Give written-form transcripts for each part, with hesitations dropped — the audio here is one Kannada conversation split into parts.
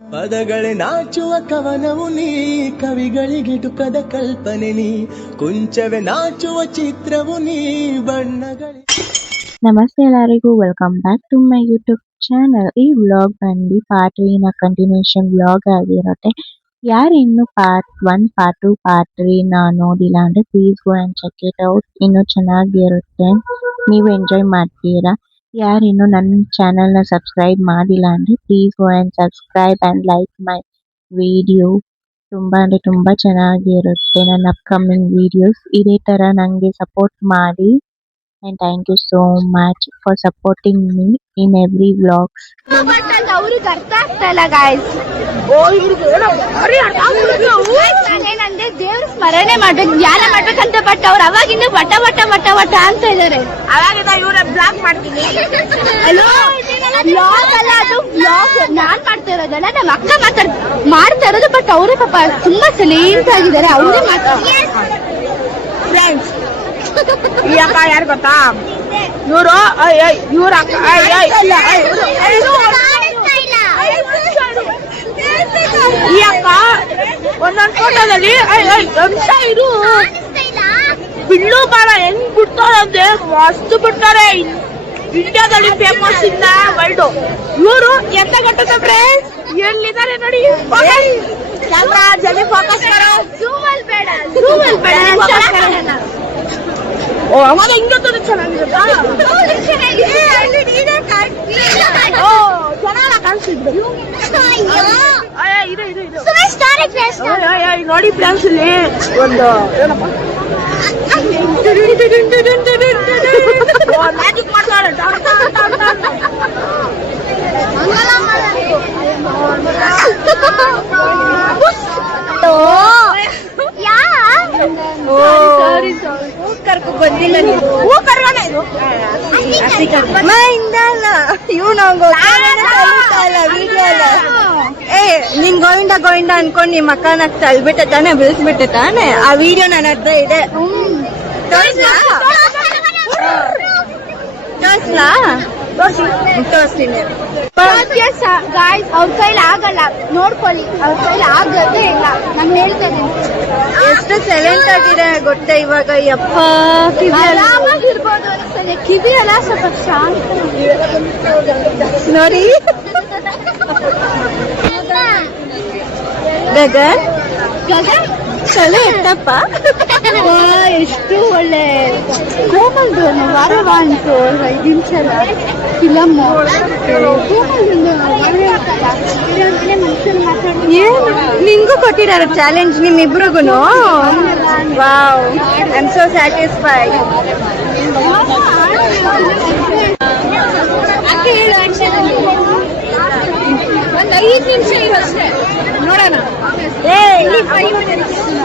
ಪದಗಳೇ ನಾಚುವ ಕವನವು ನೀ, ಕವಿಗಳಿಗೆ ದುಃಖದ ಕಲ್ಪನೆ ನೀ, ಕುಂಚವೇ ನಾಚುವ ಚಿತ್ರವು ನೀ, ಬಣ್ಣಗಳೇ. ನಮಸ್ತೆ ಎಲ್ಲರಿಗೂ, welcome back to my YouTube channel. ಈ ವ್ಲಾಗ್ ಬಂದು ಪಾರ್ಟ್ 3 ನ ಕಂಟಿನ್ಯೂಷನ್ ವ್ಲಾಗ್ ಆಗಿರುತ್ತೆ. ಯಾರು ಇನ್ನು ಪಾರ್ಟ್ 1, ಪಾರ್ಟ್ 2, ಪಾರ್ಟ್ 3 ನೋಡಿಲ್ಲ ಅಂದ್ರೆ please go and check it out. ಇನ್ನು ಚೆನ್ನಾಗಿರುತ್ತೆ, ನೀವು ಎಂಜಾಯ್ ಮಾಡ್ತೀರಾ. ಯಾರು ಇನ್ನು ನನ್ನ ಚಾನಲ್ನ ಸಬ್ಸ್ಕ್ರೈಬ್ ಮಾಡಿಲ್ಲ ಅಂದ್ರೆ please go and subscribe and like my video. ತುಂಬಾ ಅಂದ್ರೆ ತುಂಬಾ ಚೆನ್ನಾಗಿರುತ್ತೆ ನನ್ನ ಅಪ್ಕಮಿಂಗ್ ವಿಡಿಯೋಸ್. ಇದೇ ತರ ನಂಗೆ ಸಪೋರ್ಟ್ ಮಾಡಿ. And thank you so much for supporting me in every vlogs. ಅವ್ರಿಗೆ ಅರ್ಥ ಆಗ್ತಾ ಇಲ್ಲ ಗಾಯ್ಸ್. ನಾನೇನಂದ್ರೆ ದೇವ್ರ ಸ್ಮರಣೆ ಮಾಡ್ಬೇಕು, ಧ್ಯಾನ ಮಾಡ್ಬೇಕಂತ, ಬಟ್ ಅವ್ರು ಅವಾಗಿಂದ ವಟ ವಟ ವಟ ವಟ ಅಂತ ಇದಾರೆ. ಅವಾಗಿಂದ ಇವ್ರ ಬ್ಲಾಕ್ ಮಾಡ್ತೀನಿ. ಹಲೋ, ಬ್ಲಾಗ್ ಅಲ್ಲ ಅದು, ಬ್ಲಾಗ್ ನಾನ್ ಮಾಡ್ತಾ ಇರೋದಲ್ಲ, ನಮ್ಮ ಅಕ್ಕ ಮಾಡ್ತಾ ಇರೋದು. ಬಟ್ ಅವರೇ ಪಾಪ ತುಂಬಾ ಸೈಲೆಂಟ್ ಆಗಿದ್ದಾರೆ. ಅವರೇ ಮಾಡ್ತಾರೆ ಫ್ರೆಂಡ್ಸ್. ಈ ಅಕ್ಕ ಯಾರು ಗೊತ್ತಾ? ಇವರು ಇವ್ರ ಅಕ್ಕ. ಈ ಅಕ್ಕ ಒಂದೊಂದ್ ಫೋಟೋದಲ್ಲಿ ಎಂತ ಇರು ಬಿಲ್ಲು ಬಾಳ ಹೆಂಗ್ ಬಿಡ್ತಾರಂದ್ರೆ ಮಸ್ತ್ ಬಿಡ್ತಾರೆ. ಇಂಡಿಯಾದಲ್ಲಿ ಫೇಮಸ್ ಇಂದ ವರ್ಲ್ಡ್. ಇವರು ಎಂತ ಗೊತ್ತ ಫ್ರೆಂಡ್ಸ್, ಎಲ್ಲಿದ್ದಾರೆ ನೋಡಿ. ಜಲ್ದಿ ಫೋಕಸ್ ಮಾಡೋ. ಝೂಮಲ್ಲಿ ಬೇಡ, ಝೂಮಲ್ಲಿ ಬೇಡ. ಓ ಅವಾಗ ಹಿಂಗಂತದ್ದು ಚೆನ್ನಾಗಿರುತ್ತೆ. ನೋಡಿ ಫ್ರೆಂಡ್ಸ್, ಇಲ್ಲಿ ಒಂದು ಮ್ಯಾಜಿಕ್ ಮಾಡ್ತಾರೆ. ಬಂದಿಲ್ಲ ವಿಡಿಯೋ ಅಲ್ಲ. ನೀನ್ ಗೋವಿಂದ ಗೋವಿಂದ ಅನ್ಕೊಂಡ್ ನಿಮ್ ಅಕ್ಕನ ತಳ್ಬಿಟ್ಟೆ ತಾನೆ, ಬಿಳಿಸ್ಬಿಟ್ಟೆ ತಾನೆ. ಆ ವಿಡಿಯೋ ನನ್ನ ಹತ್ರ ಇದೆ. ತೋರಿಸ್ತೀನಿ. ಅವ್ರ ಕೈಲಿ ಆಗಲ್ಲ, ನೋಡ್ಕೊಳ್ಳಿ. ಅವ್ರ ಕೈಲಿ ಆಗದೇ ಇಲ್ಲ, ನಾನು ಹೇಳ್ತಾ ಇದ್ದೀನಿ. ಎಷ್ಟು ಸೈಲೆಂಟ್ ಆಗಿದೆ ಗೊತ್ತಾ ಇವಾಗ. ಯಪ್ಪ, ಆರಾಮಾಗಿರ್ಬೋದು ಅನಿಸ್ತದೆ. ಕಿವಿ ಅಲ್ಲ, ಸ್ವಲ್ಪ ಶಾಂತ ನೋಡಿ. ಗಗನ್ ತಲೆ ಎತ್ತಪ್ಪ. ಎಷ್ಟು ಒಳ್ಳೆ ಕೋಮಲ್ದು ವಾರವಾಂತು 5 ನಿಮಿಷ ಫಿಲಮ್. ನಿಂಗೂ ಕೊಟ್ಟಿದ್ದಾರೆ ಚಾಲೆಂಜ್ ನಿಮ್ಮಿಬ್ರಿಗೂ. Wow, I am so satisfied. ಒಂದು 5 ನಿಮಿಷ ಇರೋಷ್ಟೇ, ನೋಡೋಣ.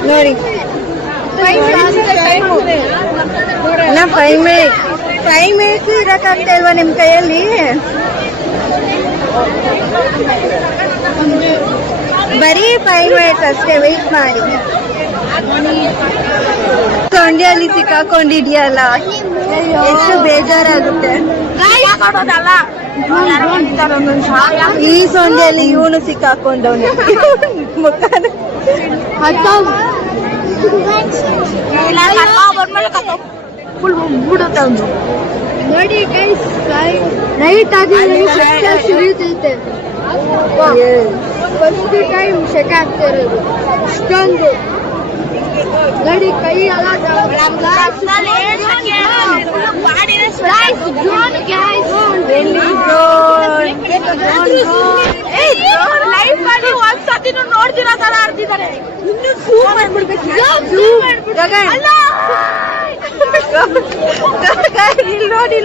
ನೋಡಿ 5 ಮಿನಿಟ್ಸ್ ಇರಕ್ಕಾಗ್ತಾ ಇಲ್ವಾ ನಿಮ್ ಕೈಯಲ್ಲಿ? ಬರೀ 5 ಮಿನಿಟ್ಸ್ ಅಷ್ಟೇ ವೆಯ್ಟ್ ಮಾಡಿ. ಸೊಂಡಿಯಲ್ಲಿ ಸಿಕ್ಕಾಕೊಂಡಿದ್ಯಲ್ಲ, ಎಷ್ಟು ಬೇಜಾರಾಗುತ್ತೆ. ಈ ಸೊಂಡಿಯಲ್ಲಿ ಇವನು ಸಿಕ್ಕಾಕೊಂಡವನು ಮುಖಾನ. ನೋಡಿ ಗೈಸ್, ನೈಟ್ ಆಗಿ ಸುರಿಯುತ್ತೈತೆ. ಫಸ್ಟ್ ಟೈಮ್ ಸೆಕೆ ಆಗ್ತಾ ಇರೋದು ಇಷ್ಟೊಂದು. ನೋಡಿ ಕೈ ಎಲ್ಲ ಒಂದ್ಸತಿನೂ ನೋಡ್ತಿರೋ ತರ ಆಡ್ತಿದ್ದಾರೆ. ಇನ್ನು ಝೂಮ್ ಮಾಡ್ಬಿಡ್ಬೇಕು. ಇಲ್ಲಿ ನೋಡಿ,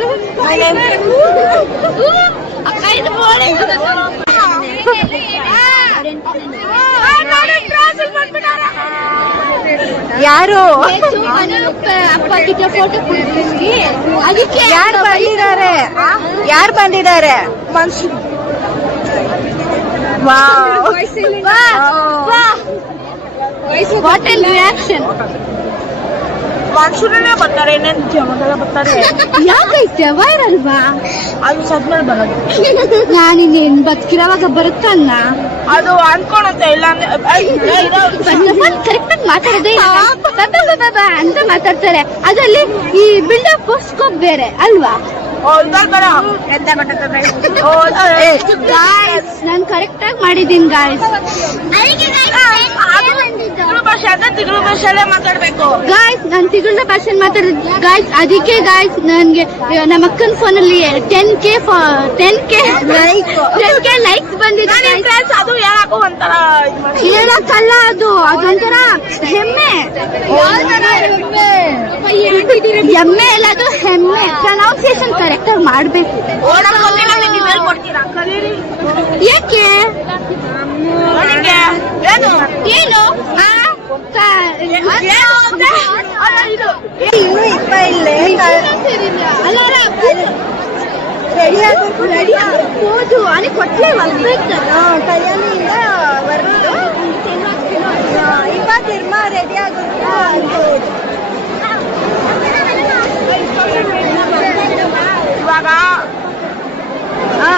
ಯಾರು ಯಾರು ಬಂದಿದ್ದಾರೆ? ಮನುಷ್ಯರು. What N reaction. ಮಾನ್ಸೂನಲ್ಲೇ ಬರ್ತಾರೆ, ಇನ್ನೇನು ಜಮಗೆಲ್ಲ ಬರ್ತಾರೆ. ಯಾಕೆ ಜವಾರ್ ಅಲ್ವಾ ಅದು ಸದ್ಮೇಲೆ ಬರೋದು. ನಾನಿನ್ನೇನು ಬದುಕಿರೋವಾಗ ಬರುತ್ತಲ್ಲ ಅದು ಅನ್ಕೊಳತ್ತೆ. ಇಲ್ಲ ಕರೆಕ್ಟಾಗಿ ಮಾತಾಡೋದೇ ಅಂತ ಮಾತಾಡ್ತಾರೆ. ಅದರಲ್ಲಿ ಈ ಬಿಲ್ಡಪ್ ಸ್ಕೋಪ್ ಬೇರೆ ಅಲ್ವಾ. ನಾನು ಕರೆಕ್ಟ್ ಆಗಿ ಮಾಡಿದ್ದೀನಿ ಗಾಯ್ಸ್. ತಿಗಳು ಭಾಷೆಯಲ್ಲೇ ಮಾತಾಡ್ಬೇಕು ಗಾಯ್ಸ್. ನಾನು ತಿಗಳ ಭಾಷೆಯಲ್ಲಿ ಮಾತಾಡಿದ್ ಗಾಯ್ಸ್. ಅದಕ್ಕೆ ಗಾಯ್ಸ್ ನನ್ಗೆ ನಮ್ಮ ಅಕ್ಕನ ಫೋನಲ್ಲಿ 10K ಲೈಕ್ಸ್ ಬಂದಿದೆ. ಅದು ಹೇಳಕ್ಕೂ ಒಂಥರ ಹೇಳಕ್ಕಲ್ಲ, ಅದು ಅದೊಂಥರ ಹೆಮ್ಮೆ. ಎಮ್ಮೆ ಎಲ್ಲ ಅದು ಹೆಮ್ಮೆ. ಪ್ರೊನೌನ್ಸಿಯೇಷನ್ ಕರೆಕ್ಟ್ ಆಗಿ ಮಾಡ್ಬೇಕು. ಏಕೆ ಏನು ಹೋದು అని ಕೊಟ್ಟೆ ಕೈಯಲ್ಲಿಂದ ಬರೋದು. ಇವಾಗ ರೆಡಿ ಆಗುತ್ತೆ. ಇವಾಗ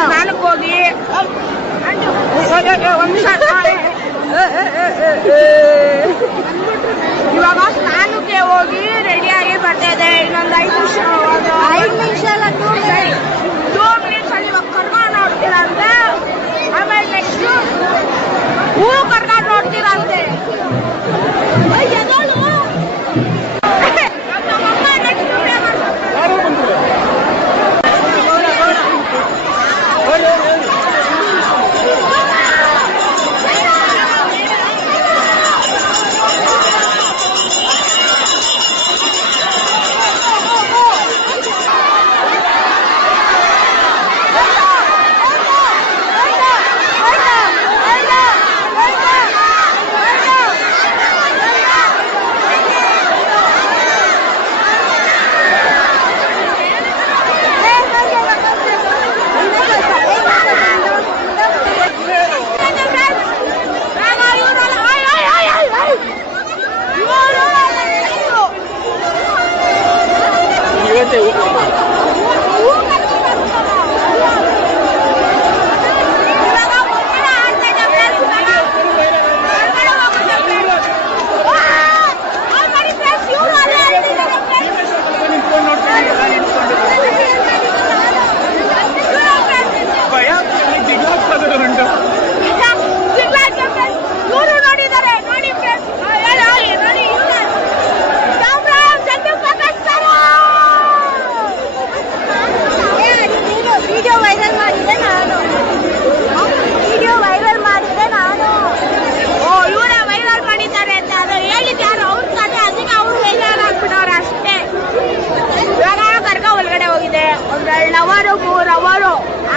ಸ್ನಾನಕ್ಕೆ ಹೋಗಿ ಇವಾಗ ಸ್ನಾನಕ್ಕೆ ಹೋಗಿ ರೆಡಿಯಾಗಿ ಬರ್ತಾ ಇದೆ. ಇನ್ನೊಂದು 5 ನಿಮಿಷ ಅಲ್ಲ 2 ಮಿನಿಟ್ಸ್ ಅಲ್ಲಿ ಇವಾಗ ಕರ್ಕೊಂಡು ನೋಡ್ತೀರಂತೆ. ಆಮೇಲೆ ನೆಕ್ಸ್ಟ್ ಹೂ ಕರ್ಕೊಂಡು ನೋಡ್ತೀರಂತೆ.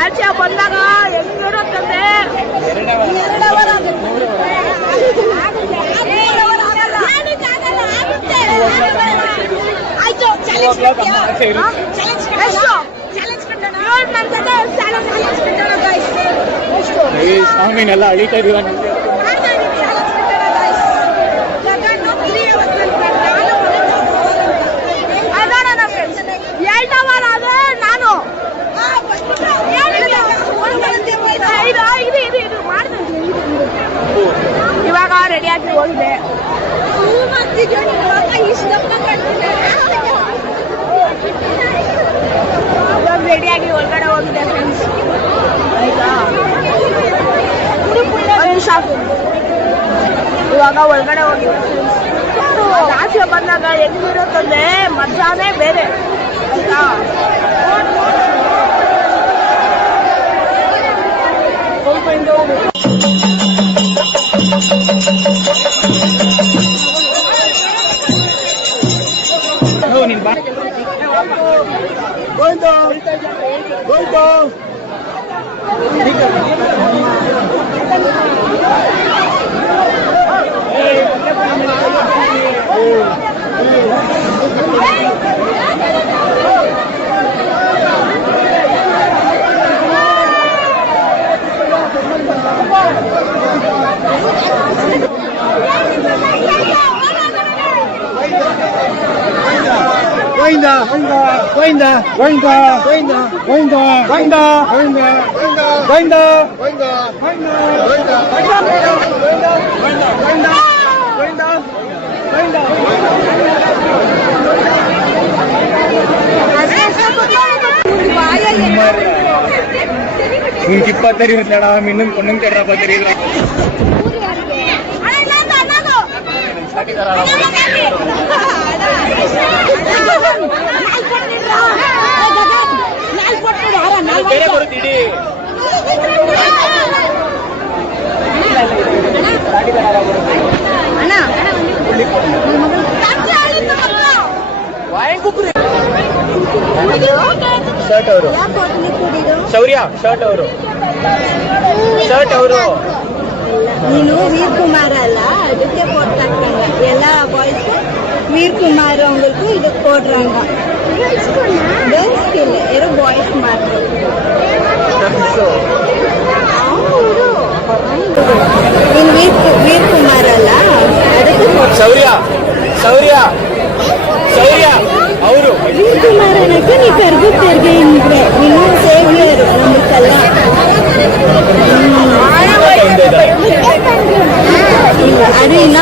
ಆಚೆ ಬಂದಾಗ ಹೆಂಗಿರುತ್ತಂದ್ರೆ ಸ್ವಾಮಿನೆಲ್ಲ ಅಳಿತಾ ಇದೀವ. ನಾನು ಇವಾಗ ರೆಡಿಯಾಗಿ ಹೋಗಿದೆ. ರೆಡಿಯಾಗಿ ಒಳಗಡೆ ಹೋಗಿದೆ ಫ್ರೆಂಡ್ಸ್. ಆಯ್ತಾ, ಇವಾಗ ಒಳಗಡೆ ಹೋಗಿದೆ ಫ್ರೆಂಡ್ಸ್. ಆಚೆ ಬಂದಾಗ ಹೆಂಗಿರುತ್ತಂದ್ರೆ ಮಜಾನೇ ಬೇರೆ ಆಯ್ತಾ. ಗೋವಿಂದ ಗೋವಿಂದ ಗೋವಿಂದ ಗೋವಿಂದ ಗೋವಿಂದ ಗೋವಿಂದ ನಿಮ್ಗೆ 20 ಇರುತ್ತಡ ಇನ್ನೊಂದು ಕೊನ್ನಂಗೆ ಕೆಡ್ರಪ್ಪ ತೆರೀಲ ಬೇರೆ ಬರುತ್ತೀಡಿ ಶರ್ಟ್ ಅವರು ಶೌರ್ಯ ಶರ್ಟ್ ಅವರು ನೀನು ವೀರ್ ಕುಮಾರ್ ಅಲ್ಲ ಅದಕ್ಕೆ ಕೋಟ್ ಹಾಕಂಗ ಎಲ್ಲ ಬಾಯ್ಸ್ ವೀರ್ ಕುಮಾರ್ ಅವங்களுக்கு ಇದು ಕೊಡ್ರಂಗ ಗರ್ಲ್ಸ್ ಇಲ್ಲ ಎರಡು ಬಾಯ್ಸ್ ಮಾತ್ರ ನೀನು ವೀರ್ ಕುಮಾರ್ ಅಲ್ಲ ಅದಕ್ಕೆ ಶೌರ್ಯ ಶೌರ್ಯ ಶೌರ್ಯ ಅವರು ವೀರ್ ಕುಮಾರ್ ಅನ್ನಕ್ಕೆ ನೀ ಕರ್ಗು ತೆರ್ಗೆ ಇದ್ರೆ ನೀನು ಸೇವಿಯರ್ ನಮ್ಮಕ್ಕೆಲ್ಲ ಅದು ಇಲ್ಲ